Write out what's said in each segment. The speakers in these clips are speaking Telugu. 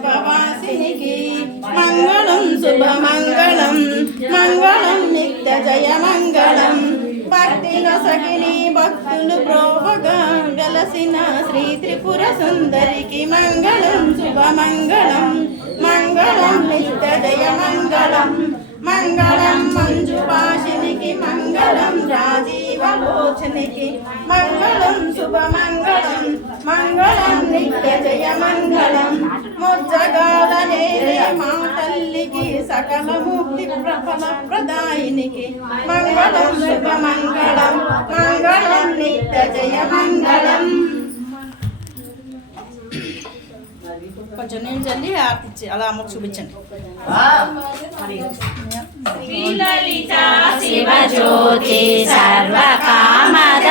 వాసినికి మంగళం శుభమంగళం మంగళం నిత్య జయ మంగళం. భక్తి నొసగిని భక్తులు ప్రోభగా వెలసిన శ్రీ త్రిపుర సుందరికి మంగళం శుభమంగళం. మంగళం నిత్య జయ మంగళం. మంగళం మంజు పాశినికి మంగళం రాజీవ లోచనికి మంగళం శుభమంగళం. ముజ్జగాలనే మా తల్లికి సకల ముక్తి ప్రఫల ప్రదాయినికి. మంగళం శుభమంగళం మంగళం నిత్య జయ మంగళం కొంచెం నేను చల్లి ఆపిచ్చి అలా అమ్మకు చూపించండి. శివజ్యోతి సర్వకామద.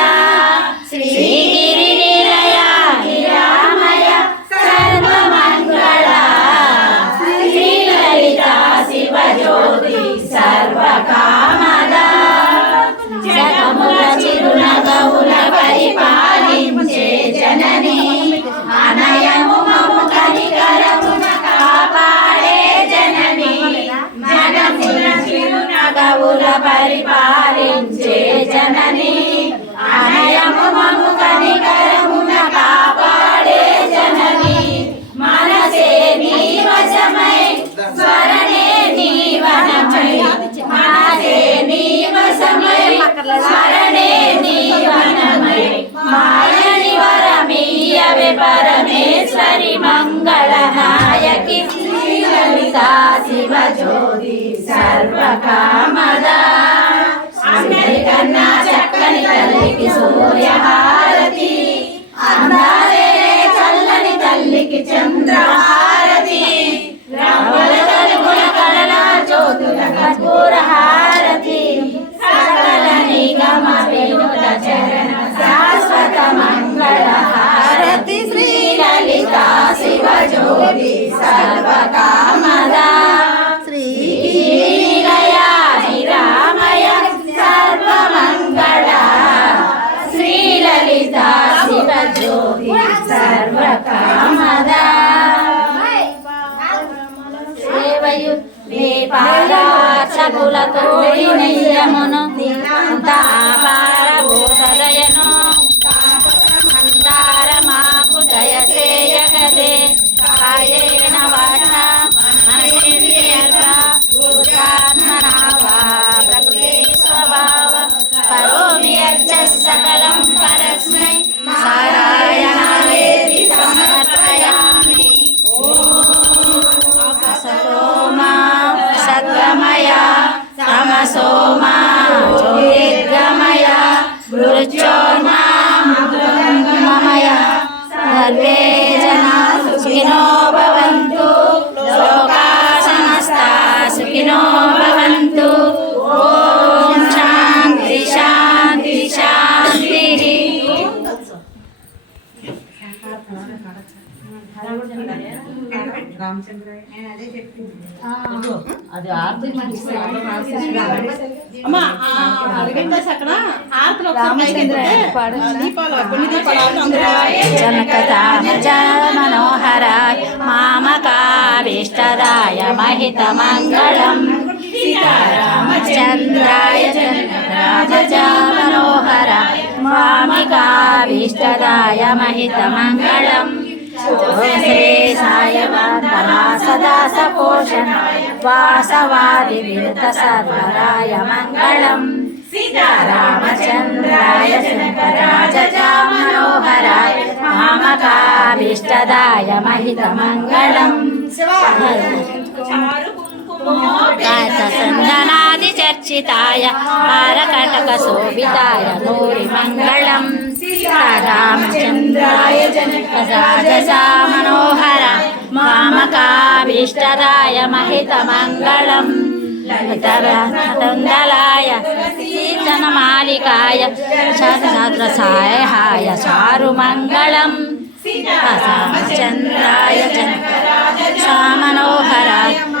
జనని అనయము మము కనికరమున కాపాడే జనని మనసే నీ వశమై స్మరణే నీ వనమై మనసే నీ వశమై స్మరణే నీ వనమై మాయని వరమీయవే పరమేశ్వరి మంగళనాయకి శ్రీలలిత శివ జ్యోతి సర్వకామదా తల్లికి సూర్యహారతి అందాలే చల్లని తల్లికి చంద్రహారతి రంగుల తలుపుల కలనా జ్యోతుల కర్పూర సేవయు దీపారాచకులతోడి నెయ్యమును అంత తమసోమా జ్యోతిర్గమయ మృత్యోర్మామయ దీపాలు ఆపి అందులో జనకతామజ మనోహరాయ మామకాభీష్టదాయ మహిత మంగళం సీతారామచంద్రాయ జనకరాజ మనోహర మామికాభీష్టదాయ మహిత మంగళం శ్రీ సాయ వందనా సదా సపోషణ. వాసవాది విరుత సర్వరాయ మంగళం. సీతారామచంద్రాయ జనకరాజ మనోహరాయ మామకాభీష్టదాయ మహిత మంగళం సందనాది చర్చితాయ హారకటక శోభితాయ నూరి మంగళం సీతారామచంద్రాయ జనక రాజసా మనోహర మామకాభీష్టదాయ